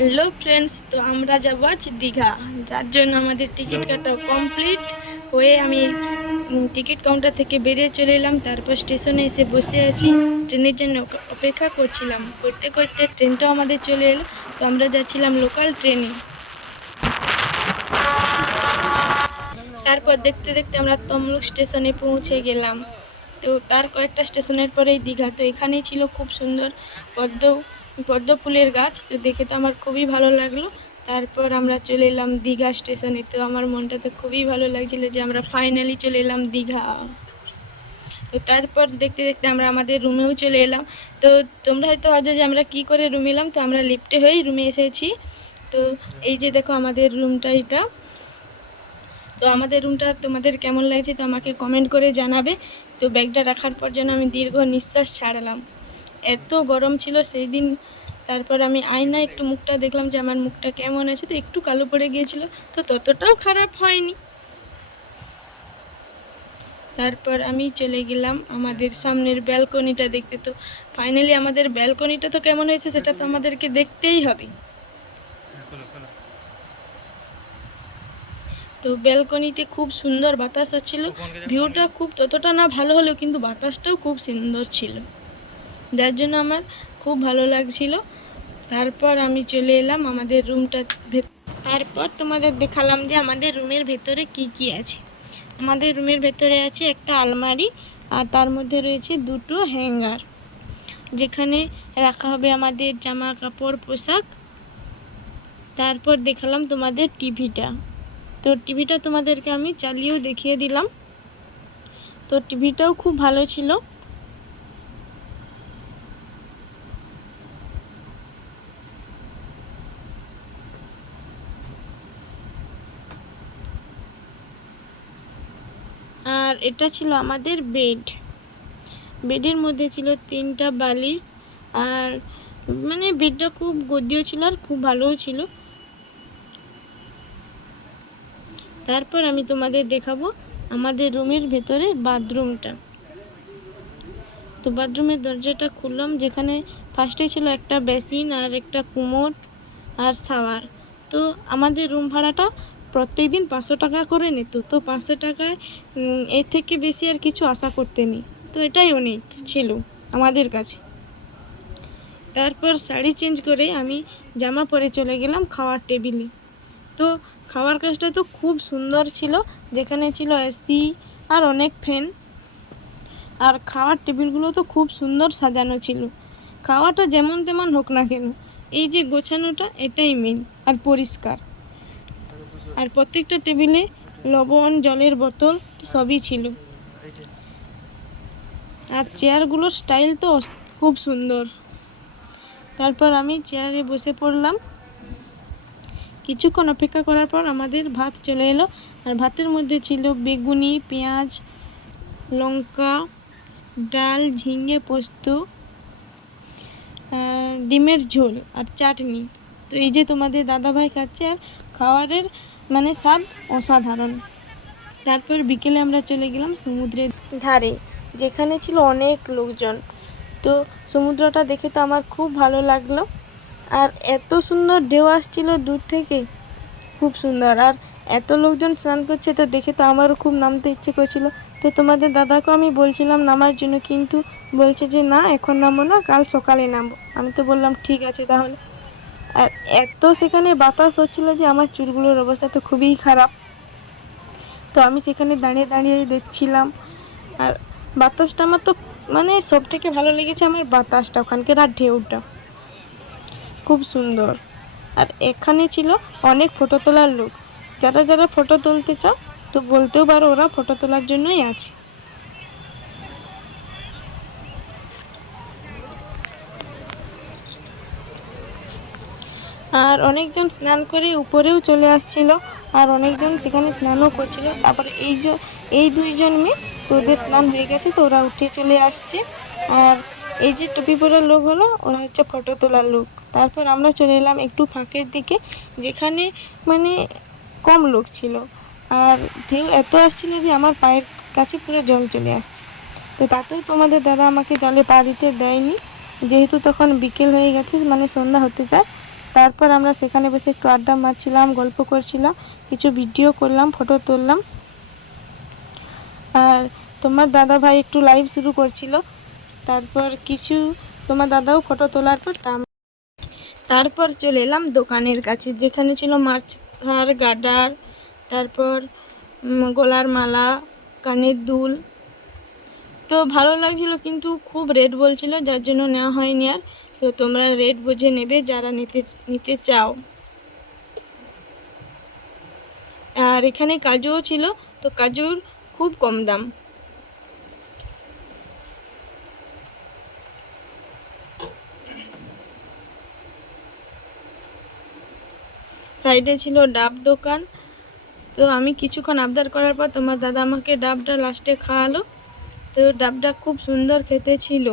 Hello friends তো আমরা যাব আজ দীঘা। যার জন্য আমাদের টিকিট কাটা কমপ্লিট হয়ে আমি টিকিট কাউন্টার থেকে বেরিয়ে চলে এলাম। তারপর স্টেশনে এসে বসে আছি। ট্রেনের জন্য অপেক্ষা করছিলাম। করতে করতে ট্রেনটাও আমাদের চলে এলো। তো আমরা যাচ্ছিলাম লোকাল ট্রেনে তারপর দেখতে দেখতে আমরা তমলুক স্টেশনে পৌঁছে গেলাম। তো তার কয়েকটা স্টেশনের পরেই দীঘা। তো এখানেই ছিল খুব সুন্দর পদ্ম পদ্ম ফুলের গাছ, তো দেখে তো আমার খুবই ভালো লাগল। তারপর আমরা চলে এলাম দীঘা স্টেশনে, তো আমার মনটা তো খুবই ভালো লাগছিল যে আমরা ফাইনালি চলে এলাম দীঘা। তো তারপর দেখতে দেখতে আমরা আমাদের রুমেও চলে এলাম। তো তোমরা হয়তো ভাবছ যে আমরা কি করে রুম এলাম? তো আমরা লিফটে হয়েই রুমে এসেছি। তো এই যে দেখো আমাদের রুমটা এটা। তো আমাদের রুমটা তোমাদের কেমন লাগছে তো আমাকে কমেন্ট করে জানাবে। তো ব্যাগটা রাখার পর যেন আমি দীর্ঘ নিঃশ্বাস ছাড়লাম। এত গরম ছিল সেই দিন তারপর আমি আয়নায় একটু মুখটা দেখলাম যে আমার মুখটা কেমন আছে তো একটু কালো পড়ে গিয়েছিল তো ততটাও খারাপ হয়নি। তারপর আমি চলে গেলাম আমাদের সামনের ব্যালকনিটা দেখতে তো ফাইনালি আমাদের ব্যালকনিটা তো কেমন হয়েছে সেটা তো আমাদেরকে দেখতেই হবে। তো ব্যালকনিতে খুব সুন্দর বাতাস হচ্ছিল ভিউটা খুব ততটা না ভালো হলেও কিন্তু বাতাসটাও খুব সুন্দর ছিল। যার জন্য আমার খুব ভালো লাগছিল। তারপর আমি চলে এলাম আমাদের রুমটা তারপর তোমাদের দেখালাম যে আমাদের রুমের ভেতরে কি কি আছে। আমাদের রুমের ভেতরে আছে একটা আলমারি আর তার মধ্যে রয়েছে দুটো হ্যাঙ্গার, যেখানে রাখা হবে আমাদের জামা কাপড় পোশাক। তারপর দেখালাম তোমাদের টিভিটা। তো টিভিটা তোমাদেরকে আমি চালিয়েও দেখিয়ে দিলাম। তো টিভিটাও খুব ভালো ছিল। আর এটা ছিল আমাদের বেড। বেডের মধ্যে ছিল তিনটা বালিশ আর মানে বেডটা খুব গদিও ছিল আর খুব ভালোও ছিল। তারপর আমি তোমাদের দেখাবো আমাদের রুমের ভেতরে বাথরুমটা। তো বাথরুমের দরজাটা খুললাম যেখানে ফার্স্টে ছিল একটা বেসিন আর একটা কুমোট আর শাওয়ার। তো আমাদের রুম ভাড়াটা প্রত্যেক দিন পাঁচশো টাকা করে নিত। তো পাঁচশো টাকায় এর থেকে বেশি আর কিছু আশা করতে নেই। তো এটাই অনেক ছিল আমাদের কাছে। তারপর শাড়ি চেঞ্জ করে আমি জামা পরে চলে গেলাম খাওয়ার টেবিলে। তো খাওয়ার কাজটা তো খুব সুন্দর ছিল, যেখানে ছিল এসি আর অনেক ফ্যান। আর খাওয়ার টেবিলগুলো তো খুব সুন্দর সাজানো ছিল। খাওয়াটা যেমন তেমন হোক না কেন, এই যে গোছানোটা এটাই মেন আর পরিষ্কার। আর প্রত্যেকটা টেবিলে লবণ, জলের বোতল সবই ছিল। আর চেয়ারগুলোর স্টাইল তো খুব সুন্দর। তারপর আমি চেয়ারে বসে পড়লাম। কিছুক্ষণ অপেক্ষা করার পর আমাদের ভাত চলে এলো। আর ভাতের মধ্যে ছিল বেগুনি, পেঁয়াজ, লঙ্কা, ডাল, ঝিঙে, পোস্ত ডিমের ঝোল আর চাটনি। তো এই যে তোমাদের দাদাভাই খাচ্ছে আর খাওয়ারের মানে স্বাদ অসাধারণ। তারপর বিকেলে আমরা চলে গেলাম সমুদ্রের ধারে, যেখানে ছিল অনেক লোকজন। তো সমুদ্রটা দেখে তো আমার খুব ভালো লাগল। আর এত সুন্দর ঢেউ আসছিল দূর থেকে খুব সুন্দর। আর এত লোকজন স্নান করছে তো দেখে তো আমারও খুব নামতে ইচ্ছে করছিল। তো তোমাদের দাদাকেও আমি বলছিলাম নামার জন্য, কিন্তু বলছে যে, না, এখন নামো না, কাল সকালে নামবো। আমি তো বললাম, ঠিক আছে তাহলে। আর এত সেখানে বাতাস হচ্ছিল যে আমার চুলগুলোর অবস্থা তো খুবই খারাপ। তো আমি সেখানে দাঁড়িয়ে দাঁড়িয়ে দেখছিলাম। আর বাতাসটা আমার তো মানে সব থেকে ভালো লেগেছে আমার বাতাসটা, ওখানকার আর ঢেউটা। খুব সুন্দর। আর এখানে ছিল অনেক ফটো তোলার লোক। যারা যারা ফটো তুলতে চাও, তো বলতেও পারো ওরা ফটো তোলার জন্যই আছে। আর অনেকজন স্নান করে উপরেও চলে আসছিল, আর অনেকজন সেখানে স্নানও করছিল। তারপরে এই যে এই দুইজন মেয়ে তো ওদের স্নান হয়ে গেছে তো ওরা উঠে চলে আসছে। আর এই যে টুপি পরার লোক হলো, ওরা হচ্ছে ফটো তোলার লোক। তারপর আমরা চলে এলাম একটু ফাঁকের দিকে, যেখানে মানে কম লোক ছিল। আর ঢেউ এত আসছিল যে আমার পায়ের কাছে পুরো জল চলে আসছে। তো তাতেও তোমাদের দাদা আমাকে জলে পা দিতে দেয়নি। যেহেতু তখন বিকেল হয়ে গেছে মানে সন্ধ্যা হতে যায় তারপর আমরা সেখানে বসে একটু আড্ডা মারছিলাম, গল্প করছিলাম, কিছু ভিডিও করলাম ফটো তুললাম। আর তোমার দাদা ভাই একটু লাইভ শুরু করছিল। তারপর কিছু, তোমার দাদাও ফটো তোলার পর তারপর চলে এলাম দোকানের কাছে, যেখানে ছিল মাছহার গাডার, তারপর গলার মালা, কানের দুল। তো ভালো লাগছিল, কিন্তু খুব রেট বলছিল, যার জন্য নেওয়া হয়নি আর। তো তোমরা রেট বুঝে নেবে যারা নিতে নিতে চাও। আর এখানে কাজুও ছিল, তো কাজুর খুব কম দাম। সাইডে ছিল ডাব দোকান, তো আমি কিছুক্ষণ আবদার করার পর তোমার দাদা আমাকে ডাবটা লাস্টে খাওয়ালো। তো ডাবটা খুব সুন্দর খেতে ছিল।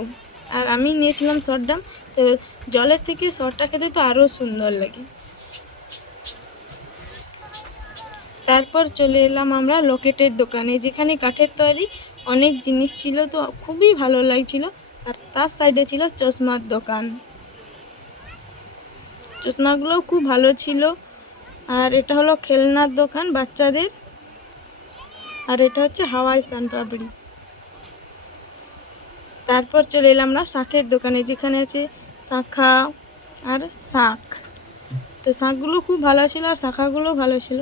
আর আমি নিয়েছিলাম ডাব তো জলের থেকে শর্টটা খেতে তো আরও সুন্দর লাগে। তারপর চলে এলাম আমরা লকেটের দোকানে, যেখানে কাঠের তৈরি অনেক জিনিস ছিল তো খুবই ভালো লাগছিল। আর তার সাইডে ছিল চশমার দোকান। চশমাগুলোও খুব ভালো ছিল। আর এটা হলো খেলনার দোকান বাচ্চাদের। আর এটা হচ্ছে হাওয়াই সানপাপড়ি তারপর চলে এলাম আমরা শাঁখের দোকানে, যেখানে আছে শাঁখা আর শাঁখ তো শাঁখগুলো খুব ভালো ছিল আর শাঁখাগুলো ভালো ছিল।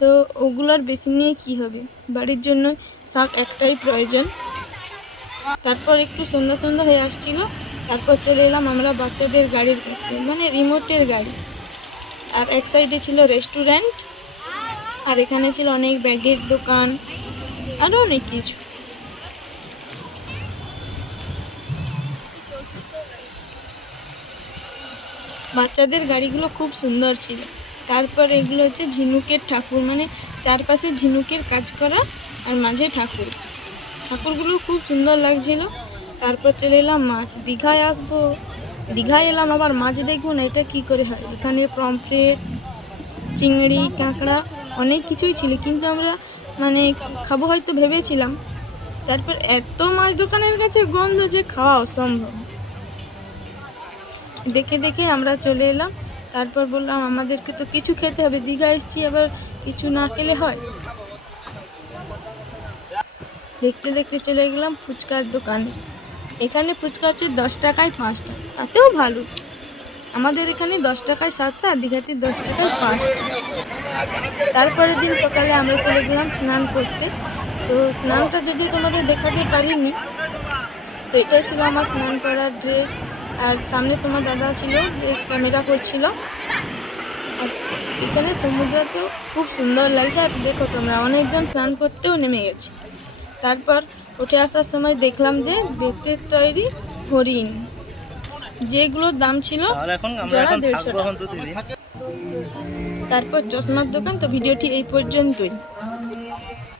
তো ওগুলোর বেশি নিয়ে কি হবে? বাড়ির জন্য শাঁখ একটাই প্রয়োজন। তারপর একটু সন্ধ্যা সন্ধ্যা হয়ে আসছিল। তারপর চলে এলাম আমরা বাচ্চাদের গাড়ির কাছে মানে রিমোটের গাড়ি। আর এক সাইডে ছিল রেস্টুরেন্ট আর এখানে ছিল অনেক ব্যাগের দোকান আরও অনেক কিছু। বাচ্চাদের গাড়িগুলো খুব সুন্দর ছিল। তারপর এগুলো হচ্ছে ঝিনুকের ঠাকুর মানে চারপাশে ঝিনুকের কাজ করা আর মাঝে ঠাকুর। ঠাকুরগুলো খুব সুন্দর লাগছিল। তারপর চলে এলাম মাছ। দীঘায় আসব। দীঘায় এলাম আবার মাছ দেখব না, এটা কি করে হয়? এখানে পমফ্রেট, চিংড়ি, কাঁকড়া অনেক কিছুই ছিল, কিন্তু আমরা মানে খাব হয়তো ভেবেছিলাম। তারপর এত মাছ দোকানের কাছে গন্ধ যে খাওয়া অসম্ভব। দেখে দেখে আমরা চলে এলাম। তারপর বললাম, আমাদেরকে তো কিছু খেতে হবে। দীঘা এসেছি, আবার কিছু না খেলে হয়। দেখতে দেখতে চলে গেলাম ফুচকার দোকানে। এখানে ফুচকা হচ্ছে দশ টাকায় পাঁচটা তাতেও ভালো। আমাদের এখানে দশ টাকায় সাতটা, আর দীঘাতে দশ টাকায় পাঁচটা। তারপরের দিন সকালে আমরা চলে গেলাম স্নান করতে। তো স্নানটা যদি তোমাদের দেখাতে পারিনি, তো এটাই ছিল আমার স্নান করার ড্রেস। আর সামনে তোমার দাদা ছিল যে ক্যামেরা করছিল। আর পিছনে সমুদ্রতেও খুব সুন্দর লাগছে আর দেখো তোমরা অনেকজন স্নান করতেও নেমে গেছে। তারপর উঠে আসার সময় দেখলাম যে বেতের তৈরি হরিণ যেগুলোর দাম ছিল জোড়া দেড়শো তো দিদি তারপর চশমার দোকান তো ভিডিওটি এই পর্যন্তই।